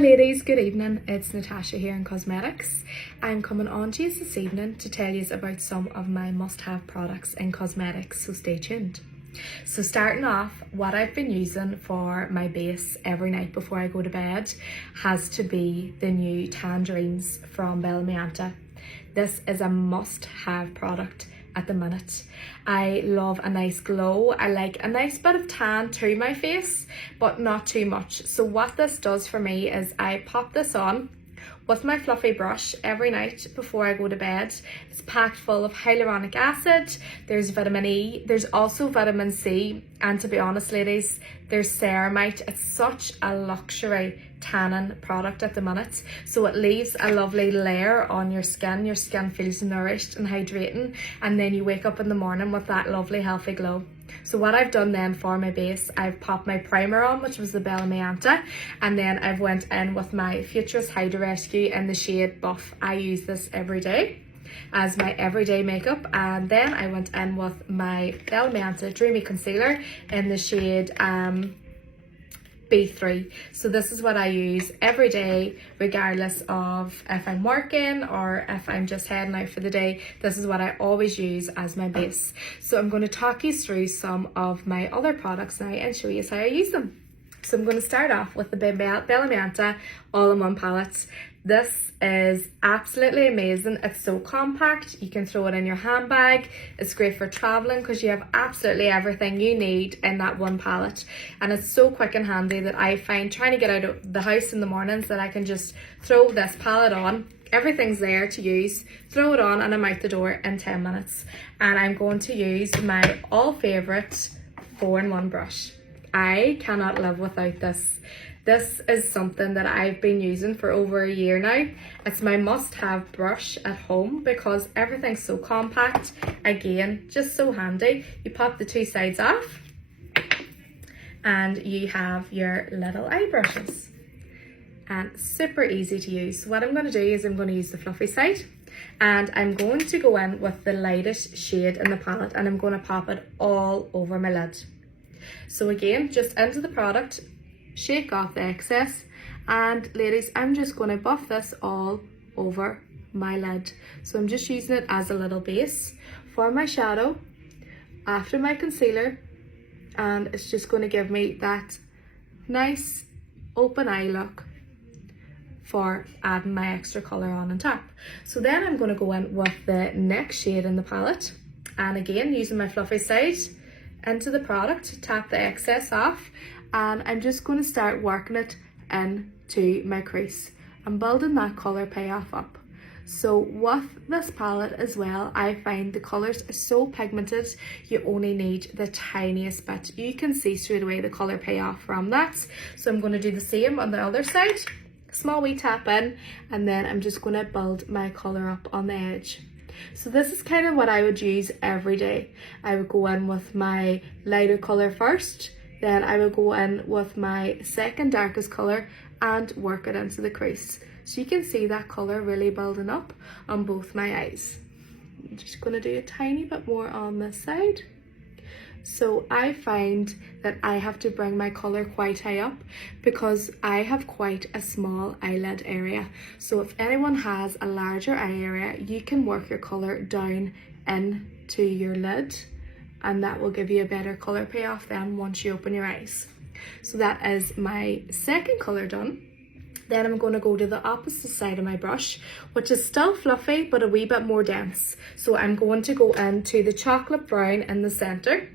ladies, good evening. It's Natasha here in Cosmetics. I'm coming on to you this evening to tell you about some of my must-have products in cosmetics, so stay tuned. So starting off, what I've been using for my base every night before I go to bed has to be the new Tangerines from Bellamianta. This is a must-have product at the minute. I love a nice glow. I like a nice bit of tan to my face, but not too much. So what this does for me is I pop this on with my fluffy brush every night before I go to bed. It's packed full of hyaluronic acid, there's vitamin E, there's also vitamin C, and to be honest ladies, there's ceramide. It's such a luxury tanning product at the minute, so it leaves a lovely layer on your skin feels nourished and hydrating, and then you wake up in the morning with that lovely healthy glow. So what I've done then for my base, I've popped my primer on, which was the Bellamianta, and then I've went in with my Futurist Hydra Rescue in the shade Buff. I use this every day as my everyday makeup, and then I went in with my Bellamianta Dreamy Concealer in the shade B3. So this is what I use every day, regardless of if I'm working or if I'm just heading out for the day. This is what I always use as my base. So I'm going to talk you through some of my other products now and show you how I use them. So I'm going to start off with the Bellamianta all-in-one palette. This is absolutely amazing. It's so compact. You can throw it in your handbag. It's great for traveling because you have absolutely everything you need in that one palette. And it's so quick and handy that I find trying to get out of the house in the mornings that I can just throw this palette on. Everything's there to use. Throw it on and I'm out the door in 10 minutes. And I'm going to use my all favourite 4-in-1 brush. I cannot live without this. This is something that I've been using for over a year now. It's my must-have brush at home because everything's so compact. Again, just so handy. You pop the two sides off and you have your little eye brushes. And super easy to use. So what I'm going to do is I'm going to use the fluffy side, and I'm going to go in with the lightest shade in the palette, and I'm going to pop it all over my lid. So again, just into the product, shake off the excess, and ladies, I'm just going to buff this all over my lid. So I'm just using it as a little base for my shadow after my concealer, and it's just going to give me that nice open eye look for adding my extra colour on top. So then I'm going to go in with the next shade in the palette, and again using my fluffy side into the product, tap the excess off, and I'm just going to start working it into my crease. I'm building that colour payoff up. So with this palette as well, I find the colours are so pigmented, you only need the tiniest bit. You can see straight away the colour payoff from that. So I'm going to do the same on the other side. Small wee tap in, and then I'm just going to build my colour up on the edge. So this is kind of what I would use every day. I would go in with my lighter colour first, then I would go in with my second darkest colour and work it into the crease. So you can see that colour really building up on both my eyes. I'm just going to do a tiny bit more on this side. So I find that I have to bring my colour quite high up because I have quite a small eyelid area. So if anyone has a larger eye area, you can work your colour down into your lid, and that will give you a better colour payoff then once you open your eyes. So that is my second colour done. Then I'm going to go to the opposite side of my brush, which is still fluffy but a wee bit more dense. So I'm going to go into the chocolate brown in the centre.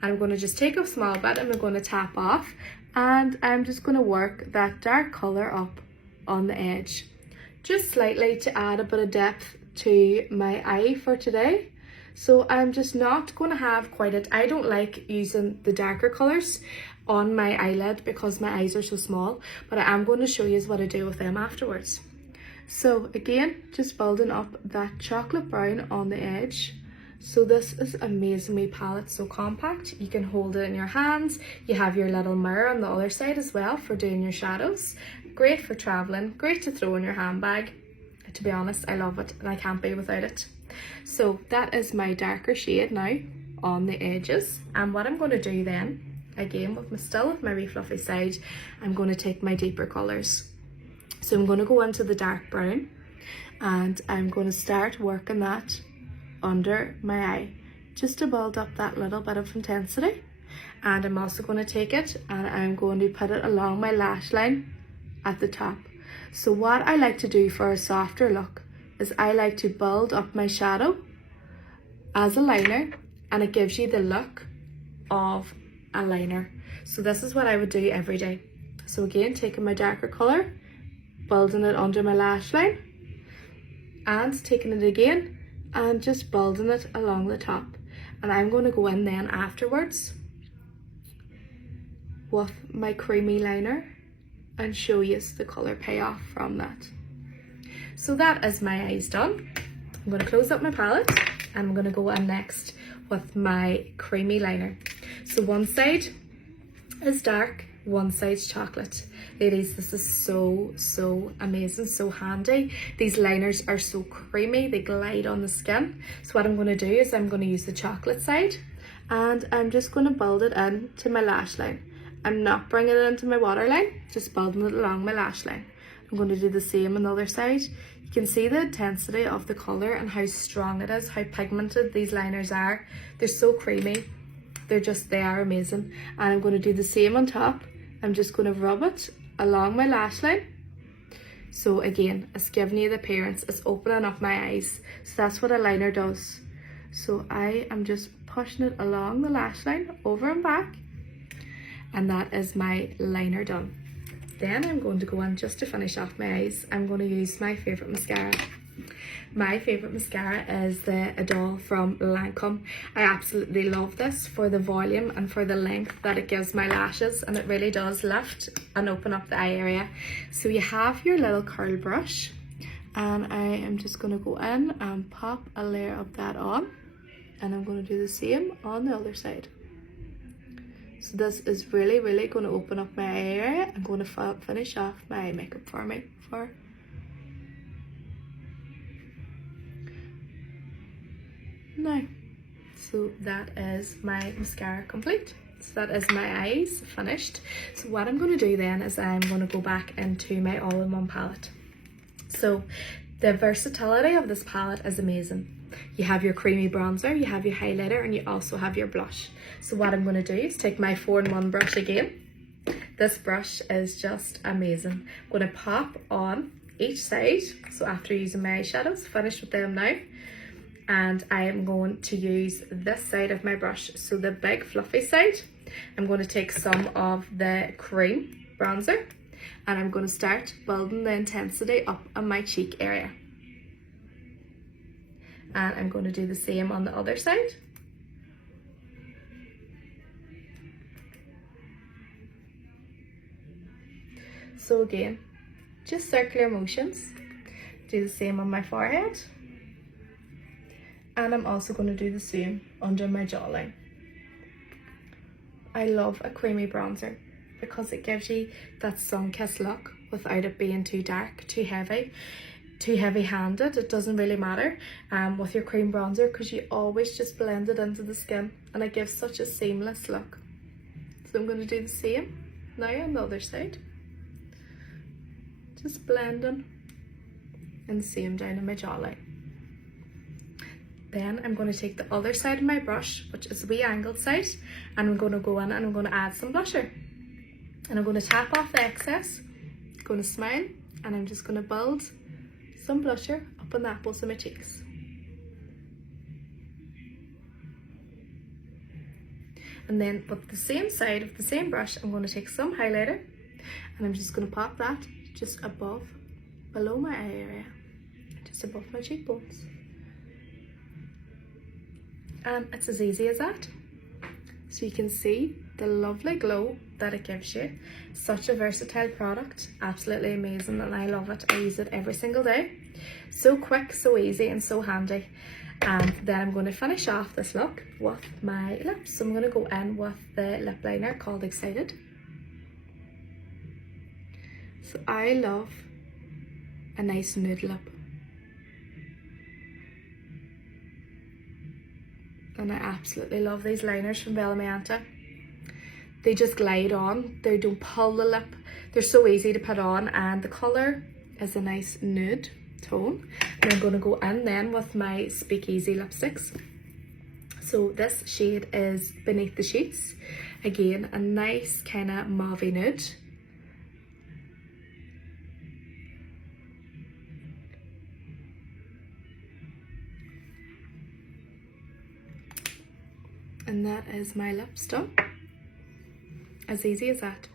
I'm going to just take a small bit and I'm going to tap off, and I'm just going to work that dark colour up on the edge, just slightly to add a bit of depth to my eye for today. So I'm just not going to have quite it. I don't like using the darker colours on my eyelid because my eyes are so small, but I am going to show you what I do with them afterwards. So again, just building up that chocolate brown on the edge. So this is amazing wee palette, so compact. You can hold it in your hands. You have your little mirror on the other side as well for doing your shadows. Great for traveling, great to throw in your handbag. To be honest, I love it and I can't be without it. So that is my darker shade now on the edges, and what I'm going to do then again still with my wee fluffy side, I'm going to take my deeper colours. So I'm going to go into the dark brown and I'm going to start working that under my eye just to build up that little bit of intensity. And I'm also going to take it and I'm going to put it along my lash line at the top. So what I like to do for a softer look is I like to build up my shadow as a liner, and it gives you the look of a liner. So this is what I would do every day. So again, taking my darker colour, building it under my lash line, and taking it again and just building it along the top. And I'm going to go in then afterwards with my creamy liner and show you the colour payoff from that. So that is my eyes done. I'm going to close up my palette and I'm going to go in next with my creamy liner. So one side is dark, one side's chocolate. Ladies, this is so amazing, so handy. These liners are so creamy, they glide on the skin. So what I'm going to do is I'm going to use the chocolate side and I'm just going to build it into my lash line. I'm not bringing it into my waterline, just building it along my lash line. I'm going to do the same on the other side. You can see the intensity of the colour and how strong it is, how pigmented these liners are. They're so creamy. They are amazing. And I'm going to do the same on top. I'm just going to rub it along my lash line. So again, it's giving you the appearance, it's opening up my eyes. So that's what a liner does. So I am just pushing it along the lash line, over and back. And that is my liner done. Then I'm going to go in just to finish off my eyes. I'm going to use my favourite mascara. My favourite mascara is the Idol from Lancome. I absolutely love this for the volume and for the length that it gives my lashes, and it really does lift and open up the eye area. So you have your little curl brush and I am just going to go in and pop a layer of that on, and I'm going to do the same on the other side. So this is really going to open up my eye area. I'm going to finish off my eye makeup for me. Now, so that is my mascara complete. So that is my eyes finished. So what I'm going to do then is I'm going to go back into my all-in-one palette. So the versatility of this palette is amazing. You have your creamy bronzer, you have your highlighter, and you also have your blush. So what I'm going to do is take my 4-in-1 brush again. This brush is just amazing. I'm going to pop on each side. So after using my eyeshadows, finished with them now. And I am going to use this side of my brush, so the big fluffy side. I'm going to take some of the cream bronzer and I'm going to start building the intensity up on my cheek area. And I'm going to do the same on the other side. So again, just circular motions. Do the same on my forehead. And I'm also going to do the same under my jawline. I love a creamy bronzer because it gives you that sun-kissed look without it being too dark, too heavy-handed. It doesn't really matter with your cream bronzer because you always just blend it into the skin and it gives such a seamless look. So I'm going to do the same now on the other side. Just blending and the same down on my jawline. Then I'm going to take the other side of my brush, which is the wee angled side, and I'm going to go in and I'm going to add some blusher. And I'm going to tap off the excess, going to smile, and I'm just going to build some blusher up on the apples of my cheeks. And then with the same side of the same brush, I'm going to take some highlighter, and I'm just going to pop that just below my eye area, just above my cheekbones. And it's as easy as that. So you can see the lovely glow that it gives you. Such a versatile product, absolutely amazing, and I love it. I use it every single day. So quick, so easy, and so handy. And then I'm going to finish off this look with my lips. So I'm going to go in with the lip liner called Excited. So I love a nice nude lip. And I absolutely love these liners from Bellamianta. they just glide on. They don't pull the lip. They're so easy to put on, and the colour is a nice nude tone. And I'm going to go in then with my Speakeasy lipsticks. So this shade is Beneath the Sheets. Again, a nice kind of mauvey nude. And that is my lips done. As easy as that.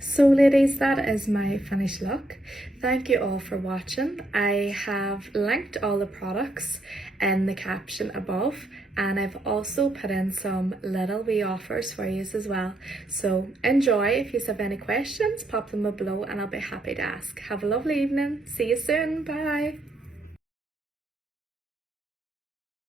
So ladies, that is my finished look. Thank you all for watching. I have linked all the products in the caption above, and I've also put in some little wee offers for you as well. So enjoy. If you have any questions, pop them below and I'll be happy to ask. Have a lovely evening. See you soon. Bye.